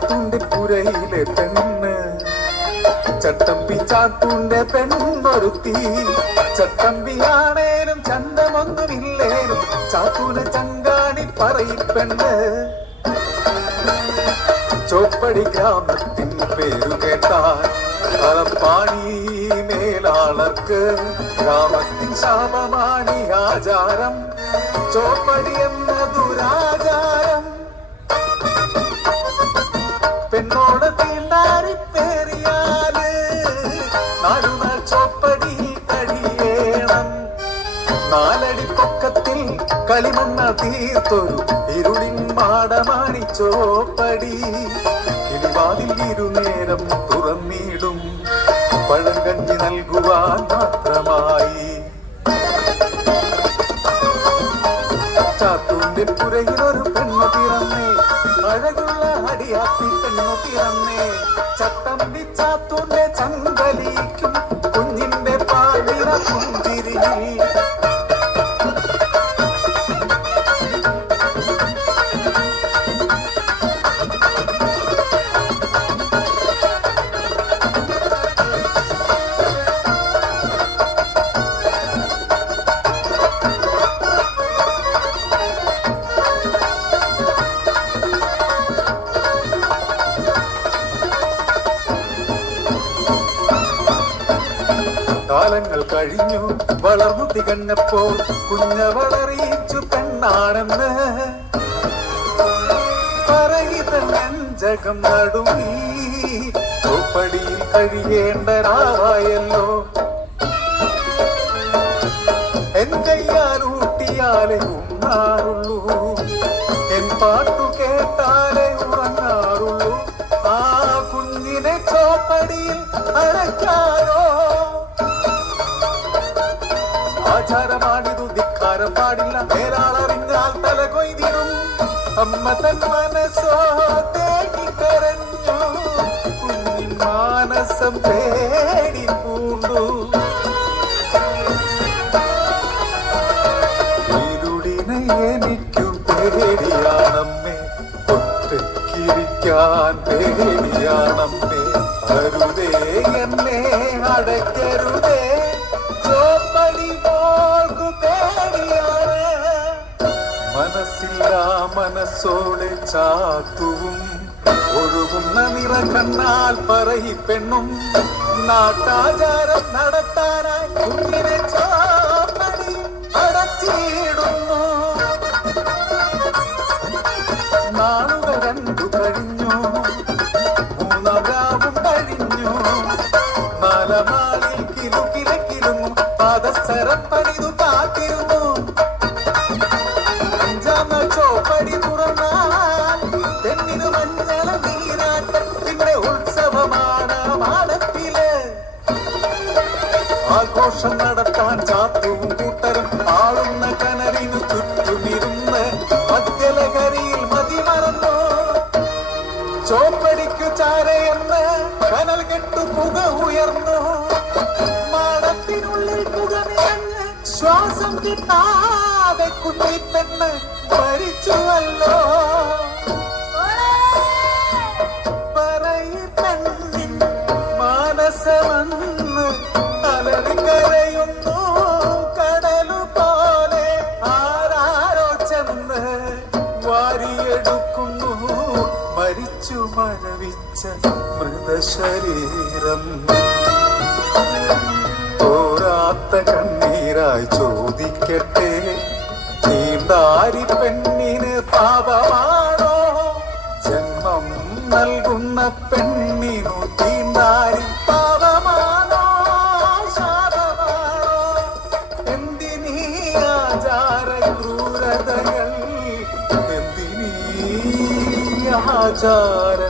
ചാത്തൂന്റെ പുരയിലെ പെണ്ണ് ചട്ടമ്പി ചാത്തൂന്റെ പെണ്ണൊരുത്തി ചട്ടമ്പിയാണേലും ചന്തമൊന്നുമില്ലേലും ചാത്തൂനെ ചങ്കാണി പറയിപ്പെണ്ണ് ചോപ്പടി ഗ്രാമത്തിൻ പേരു കേട്ടാൽ കളപ്പാണി മേലാളർക്ക് ഗ്രാമത്തിൻ ശാപമാണി ആചാരം ചോപ്പടി എന്ന ദുരാചാരം പെണ്ണോട് തീണ്ടാരി പേറിയാല് നാടുനാൾ ചോപ്പടി കഴിയേണം നാലടി പൊക്കത്തിൽ കളിമണ്ണ തീർത്തൊരു ഇരുളിൻ മാടമാണി ചോപ്പടി കിളിവാതിൽ ഇരുനേരം തുറന്നിടും പഴങ്കഞ്ഞി നൽകുവാൻ മാത്രമായി ചാത്തൂന്റെ പുരയിലൊരു പെണ്ണു പിറന്നേ അഴകുള്ള അടിയാത്തി പെണ്ണു പിറന്നേ ചട്ടമ്പി ചാത്തൂന്റെ ചങ്കലിക്കും കുഞ്ഞിന്റെ പാലിന പുഞ്ചിരിയിൽ കാലങ്ങൾ കഴിഞ്ഞു വളർന്നു തികഞ്ഞപ്പോൾ കുഞ്ഞവളറിയിച്ചു പെണ്ണാണെന്ന് പറയുതഞ്ചകം നടുങ്ങി ചോപ്പടിയിൽ കഴിയേണ്ട രാവായല്ലോ എൻ കയ്യാലൂട്ടിയാലേ ഉണ്ണാറുള്ളൂ എൻ പാട്ടു കേട്ടാലേ ഉറങ്ങാറുള്ളൂ ആ കുഞ്ഞിനെ ചോപ്പടിയിൽ അടയ്ക്കാനോ ആചാരമാണിതു ധിക്കാരം പാടില്ല മേലാളറിഞ്ഞാൽ തല കൊയ്തിടും അമ്മ തൻ മനസ്സോ തേടിക്കരഞ്ഞു കുഞ്ഞിൻ മാനസം പേടി പൂണ്ടു ഇരുളിനെ എനിക്കു പേടിയാണമ്മേ ഒറ്റയ്ക്കിരിക്കാൻ പേടിയാണമ്മേ അരുതേ എന്നെ അടയ്ക്കരുതേ ചോപ്പടി പോൾക്കു പേടിയാണ് മനസ്സില്ല മനസ്സോടെ ചാത്തുവും ഒഴുകുന്ന നിറകണ്ണാൽ പറയി പെണ്ണും നാട്ടാചാരം നടത്താനായി കുഞ്ഞിനെ ചോപ്പടി അടച്ചിടുന്നു നാളുകൾ രണ്ടു കഴിഞ്ഞു മൂന്നാം രാവും കഴിഞ്ഞു നാലമാളിൽ കിലുകിലക്കിലുന്നു പാദസരം പണിതു കാത്തിരുന്നു അഞ്ചാം ചോപ്പടി തുറന്നാൽ പെണ്ണിനു മഞ്ഞള നീരാട്ടം പിന്നെ ഉത്സവമാണ് മാടത്തില് ആഘോഷം നടത്താൻ ചാത്തവും കൂട്ടരും ആളുന്ന കനറിനു ചുറ്റുമിരുന്ന് മദ്യലഹരിയിൽ മതിമറന്നു ചോപ്പടിക്കു ചാരയെന്ന് കനൽ കെട്ടു പുക ഉയർന്നു മാടത്തിനുള്ളിൽ പുക നിറഞ്ഞ് ശ്വാസം കിട്ടാതെ കുട്ടിപ്പെണ്ണ് മരിച്ചുവല്ലോ പറയി പെണ്ണിൻ മാനസമെന്ന് അലറിക്കരയുന്നു കടലു പോലെ ആരാരോ ചെന്ന് വാരിയെടുക്കുന്നു മരിച്ചു മരവിച്ച മൃതശരീരം തോരാത്ത കണ്ണീരായി ചോദിക്കട്ടെ തീണ്ടാരി പെണ്ണിന് പാപമാണോ ജന്മം നൽകുന്ന പെണ്ണിനു തീണ്ടാരി പാപമാണോ ശാപമാണോ എന്തിനീ ആചാര ക്രൂരതകൾ എന്തിനീ ആചാര